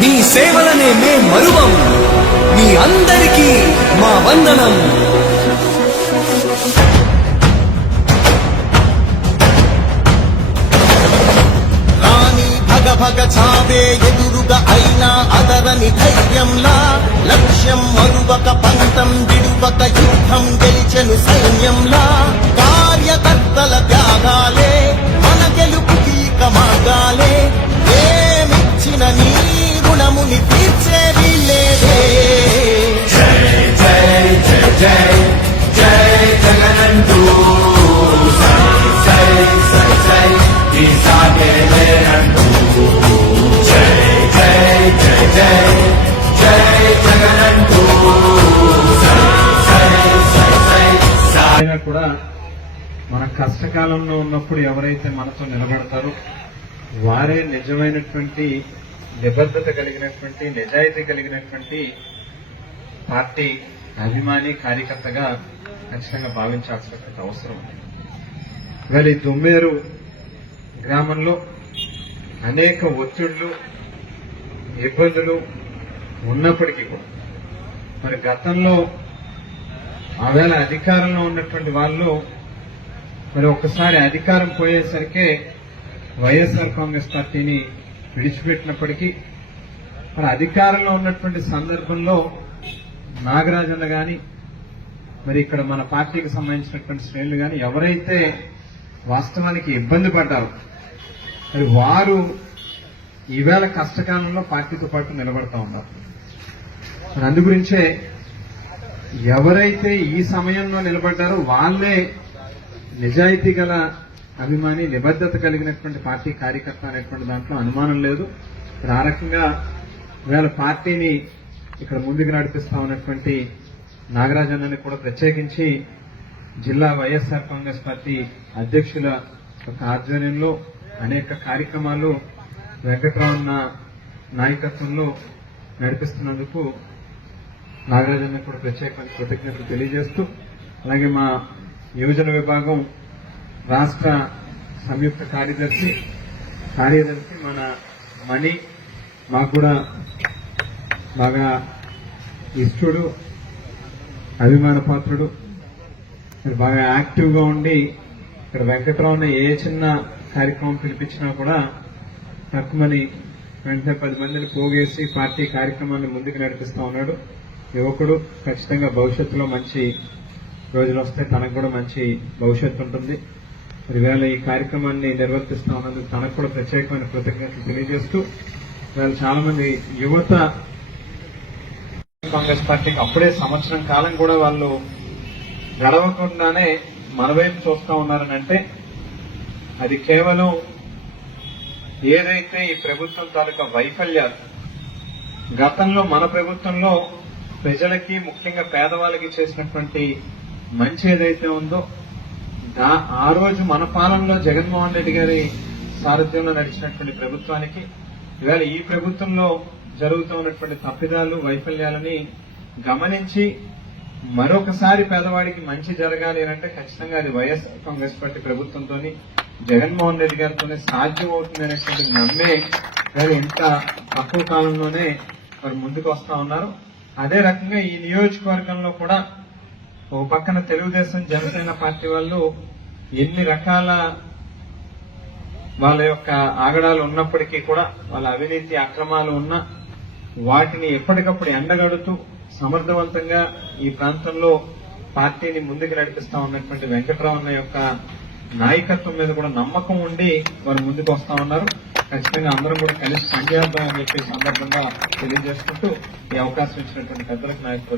మీ సేవలనే మే మరువం. మీ అందరికీ మా వందనం. భగ చావే ఎదురుగా అయినా అదరని ధైర్యంలా లక్ష్యం మరువక పంతం విడువక యుద్ధం గెలిచెను సైన్యంలా. కూడా మన కష్టకాలంలో ఉన్నప్పుడు ఎవరైతే మనతో నిలబడతారో వారే నిజమైనటువంటి నిబద్ధత కలిగినటువంటి నిజాయితీ కలిగినటువంటి పార్టీ అభిమాని కార్యకర్తగా ఖచ్చితంగా భావించాల్సినటువంటి అవసరం ఉంది. ఇవాళ ఈ దుమ్మేరు గ్రామంలో అనేక ఒత్తిళ్ళు ఇబ్బందులు ఉన్నప్పటికీ కూడా మరి గతంలో ఆవేళ అధికారంలో ఉన్నటువంటి వాళ్ళు మరి ఒక్కసారి అధికారం పోయేసరికి వైఎస్ఆర్ కాంగ్రెస్ పార్టీని విడిచిపెట్టినప్పటికీ మరి అధికారంలో ఉన్నటువంటి సందర్భంలో నాగరాజన్న గాని మరి ఇక్కడ మన పార్టీకి సంబంధించినటువంటి శ్రేణులు గాని ఎవరైతే వాస్తవానికి ఇబ్బంది పడ్డారు మరి వారు ఈవేళ కష్టకాలంలో పార్టీతో పాటు నిలబడతా ఉన్నారు. మరి అందు గురించే ఎవరైతే ఈ సమయంలో నిలబడ్డారో వాళ్ళే నిజాయితీ గల అభిమాని నిబద్ధత కలిగినటువంటి పార్టీ కార్యకర్త అనేటువంటి దాంట్లో అనుమానం లేదు. ఆ రకంగా వేళ పార్టీని ఇక్కడ ముందుకు నడిపిస్తా ఉన్నటువంటి నాగరాజన్నని కూడా ప్రత్యేకించి జిల్లా వైఎస్ఆర్ కాంగ్రెస్ పార్టీ అధ్యక్షుల యొక్క ఆధ్వర్యంలో అనేక కార్యక్రమాలు వెంకటరామన్న నాయకత్వంలో నడిపిస్తున్నందుకు నాగరాజన్ కూడా ప్రత్యేకమైన కృతజ్ఞతలు తెలియజేస్తూ అలాగే మా యువజన విభాగం రాష్ట్ర సంయుక్త కార్యదర్శి కార్యదర్శి మన మణి మాకు కూడా బాగా ఇష్టడు అభిమాన పాత్రుడు. బాగా యాక్టివ్గా ఉండి ఇక్కడ వెంకటరావుని ఏ చిన్న కార్యక్రమం పిలిపించినా కూడా తక్కువని వెంటనే పది మందిని పోగేసి పార్టీ కార్యక్రమాన్ని ముందుకు నడిపిస్తా ఉన్నాడు. యువకుడు ఖచ్చితంగా భవిష్యత్తులో మంచి రోజులు వస్తే తనకు కూడా మంచి భవిష్యత్తు ఉంటుంది. మరి వేళ ఈ కార్యక్రమాన్ని నిర్వర్తిస్తా ఉన్నందుకు తనకు కూడా ప్రత్యేకమైన కృతజ్ఞతలు తెలియజేస్తూ వేళ చాలా మంది యువత కాంగ్రెస్ పార్టీకి అప్పుడే సంవత్సరం కాలం కూడా వాళ్ళు గడవకుండానే మన వైపు చూస్తా ఉన్నారని అంటే అది కేవలం ఏదైతే ఈ ప్రభుత్వం తాలూకా వైఫల్యాలు గతంలో మన ప్రభుత్వంలో ప్రజలకి ముఖ్యంగా పేదవాళ్ళకి చేసినటువంటి మంచి ఏదైతే ఉందో దా- ఆ రోజు మన పాలనలో జగన్మోహన్ రెడ్డి గారి సారథ్యంలో నడిచినటువంటి ప్రభుత్వానికి ఇవాళ ఈ ప్రభుత్వంలో జరుగుతూ ఉన్నటువంటి తప్పిదాలు వైఫల్యాలని గమనించి మరొకసారి పేదవాడికి మంచి జరగాలి అని అంటే ఖచ్చితంగా అది వైఎస్ఆర్ కాంగ్రెస్ పార్టీ ప్రభుత్వంతోని జగన్మోహన్ రెడ్డి గారితోనే సాధ్యం అవుతుంది అనేటువంటి నమ్మే మరి ఇంత తక్కువ కాలంలోనే మరి ముందుకు వస్తా ఉన్నారు. అదే రకంగా ఈ నియోజకవర్గంలో కూడా ఓ పక్కన తెలుగుదేశం జనసేన పార్టీ వాళ్ళు ఎన్ని రకాల వాళ్ళ యొక్క ఆగడాలు ఉన్నప్పటికీ కూడా వాళ్ళ అవినీతి అక్రమాలు ఉన్నా వాటిని ఎప్పటికప్పుడు ఎండగడుతూ సమర్థవంతంగా ఈ ప్రాంతంలో పార్టీని ముందుకు నడిపిస్తా ఉన్నటువంటి వెంకటరామన్న యొక్క నాయకత్వం మీద కూడా నమ్మకం ఉండి వారు ముందుకు వస్తా ఉన్నారు. ఖచ్చితంగా అందరం కూడా కలిసి పనిచేద్దామని చెప్పే సందర్భంగా తెలియజేసుకుంటూ ఈ అవకాశం ఇచ్చినటువంటి పెద్దలకు నాయకులు